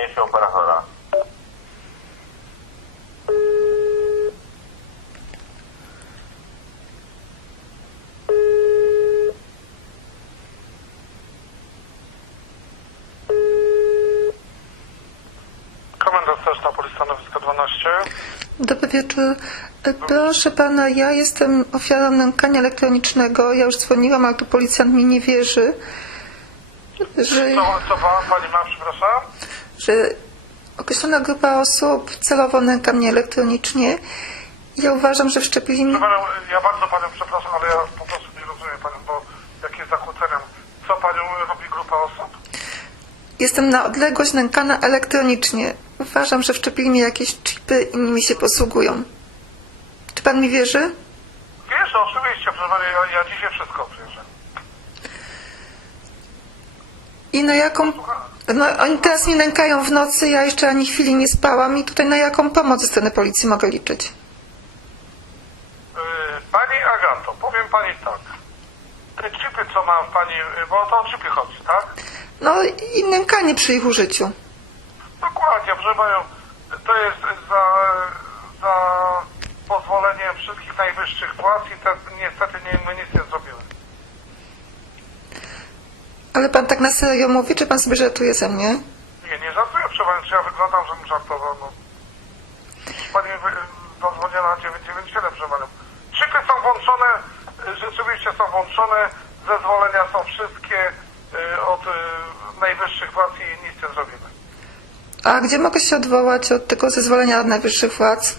przeniesieniu operatora. Komenda Strażna Policji Stanowiska 12. Dobry wieczór. Proszę pana, ja jestem ofiarą nękania elektronicznego. Ja już dzwoniłam, ale tu policjant mi nie wierzy, że, Co, co pan, pani ma, przepraszam? Że określona grupa osób celowo nęka mnie elektronicznie. Ja uważam, że wszczepili mi... Panią, ja bardzo panią przepraszam, ale ja po prostu nie rozumiem panią, bo jakie zakłócenia. Co panią robi grupa osób? Jestem na odległość nękana elektronicznie. Uważam, że wszczepili mi jakieś chipy i nimi się posługują. Czy pan mi wierzy? Wiesz, no, oczywiście, proszę pani, ja, ja dzisiaj wszystko przyjeżdżę. I na jaką... No, oni teraz mnie nękają w nocy, ja jeszcze ani chwili nie spałam i tutaj na jaką pomoc ze strony policji mogę liczyć? Yy, Pani Agato, powiem pani tak. Te chipy, co ma pani, yy, bo to o chipy chodzi, tak? No i nękanie przy ich użyciu. Dokładnie, proszę panią, to jest za, za pozwoleniem wszystkich najwyższych władz i te, niestety nie, my nie zrobimy. Ale pan tak na serio mówi, czy pan sobie żartuje ze mnie? Nie, nie żartuję, proszę czy ja wyglądam, żebym żartował, no. Pani zadzwoniła na 997, proszę panią. Są włączone, y, rzeczywiście są włączone, zezwolenia są wszystkie y, od y, najwyższych władz i nic nie zrobimy. A gdzie mogę się odwołać od tego zezwolenia od najwyższych władz?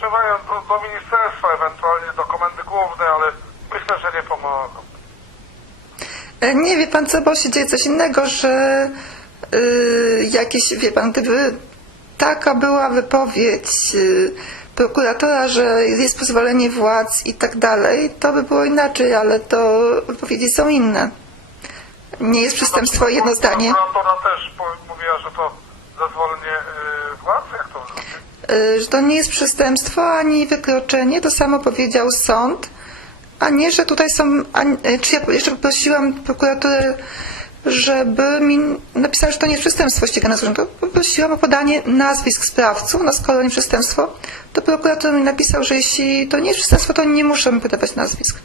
Panią, do, do ministerstwa, ewentualnie do komendy głównej, ale myślę, że nie pomogą. E, Nie wie pan co, bo się dzieje coś innego, że y, jakieś, wie pan, gdyby taka była wypowiedź y, prokuratora, że jest pozwolenie władz i tak dalej, to by było inaczej, ale to wypowiedzi są inne. Nie jest przestępstwo jedno zdanie. Prokuratora też mówiła, że to zezwolenie y, władz, jak to że to nie jest przestępstwo ani wykroczenie, to samo powiedział sąd, a nie, że tutaj są. A, y, czy ja jeszcze poprosiłam prokuraturę, żeby mi napisała, że to nie jest przestępstwo ścigane z urzędu. Poprosiłam o podanie nazwisk sprawców, no skoro nie przestępstwo, to prokurator mi napisał, że jeśli to nie jest przestępstwo, to nie muszę mi podawać nazwisk.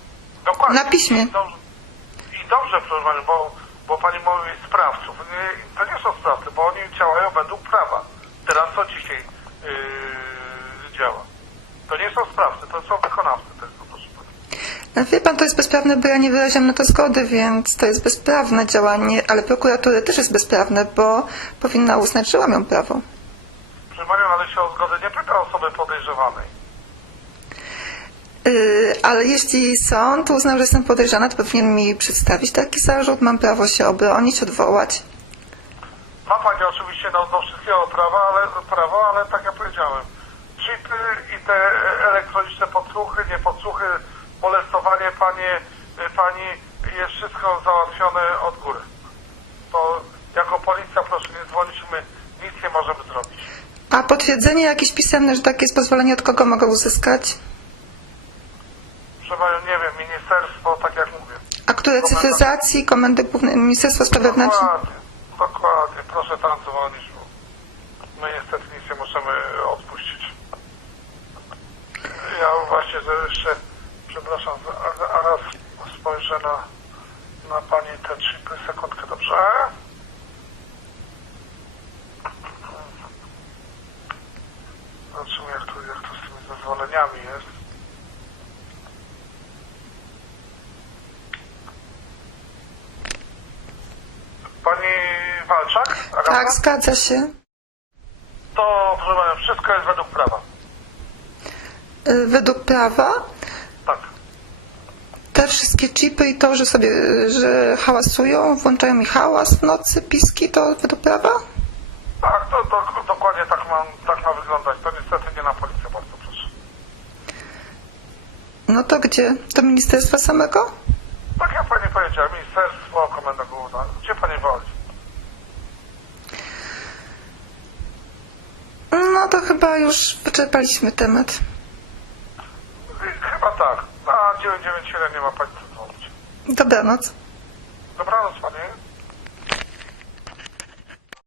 Dokładnie. Na piśmie. I dobrze, i dobrze proszę pani, bo, bo pani mówi sprawców. Nie, to nie są sprawcy, bo oni działają według prawa. Teraz co dzisiaj yy, działa? To nie są sprawcy, to są wykonawcy tego, proszę pani. No, Wie pan, to jest bezprawne, bo ja nie wyraziłam na to zgody, więc to jest bezprawne działanie, ale prokuratury też jest bezprawne, bo powinna uznać, że łamią prawo. Proszę panią, ale się o zgodę nie pyta osoby podejrzewanej. Yy, ale jeśli sąd uznał, że jestem podejrzana, to powinien mi przedstawić taki zarzut. Mam prawo się obronić, odwołać. Ma pani oczywiście no, do wszystkiego prawa, ale, prawo, ale tak jak powiedziałem, chipy i te elektroniczne podsłuchy, nie podsłuchy, molestowanie panie, pani jest wszystko załatwione od góry. To jako policja proszę nie dzwonić, my nic nie możemy zrobić. A potwierdzenie jakieś pisemne, że takie jest pozwolenie, od kogo mogę uzyskać? Proszę panią, nie wiem, ministerstwo, tak jak mówię. A które cyfryzacji, Komendy Głównej Ministerstwa Spraw Wewnętrznych? Dokładnie, dokładnie, proszę tam dzwonić, bo my niestety nic nie możemy odpuścić. Ja właśnie że jeszcze, przepraszam, a- a raz spojrzę na, na pani te chipy, sekundkę, dobrze? Zobaczymy jak to, jak to z tymi zezwoleniami jest. Pani Agata? Tak, zgadza się. To, proszę pana, wszystko jest według prawa. Yy, Według prawa Tak. te wszystkie chipy i to, że sobie, że hałasują, włączają mi hałas nocy, piski, to według prawa? Tak, to, to dokładnie tak ma, tak ma wyglądać. To niestety nie na policję, bardzo proszę. No to gdzie? Do ministerstwa samego? Tak jak pani powiedziała, ministerstwo, komenda główna. Gdzie pani woli? No to chyba już wyczerpaliśmy temat. Chyba tak. Na 997 nie ma pani co dzwonić. Dobranoc. Dobranoc.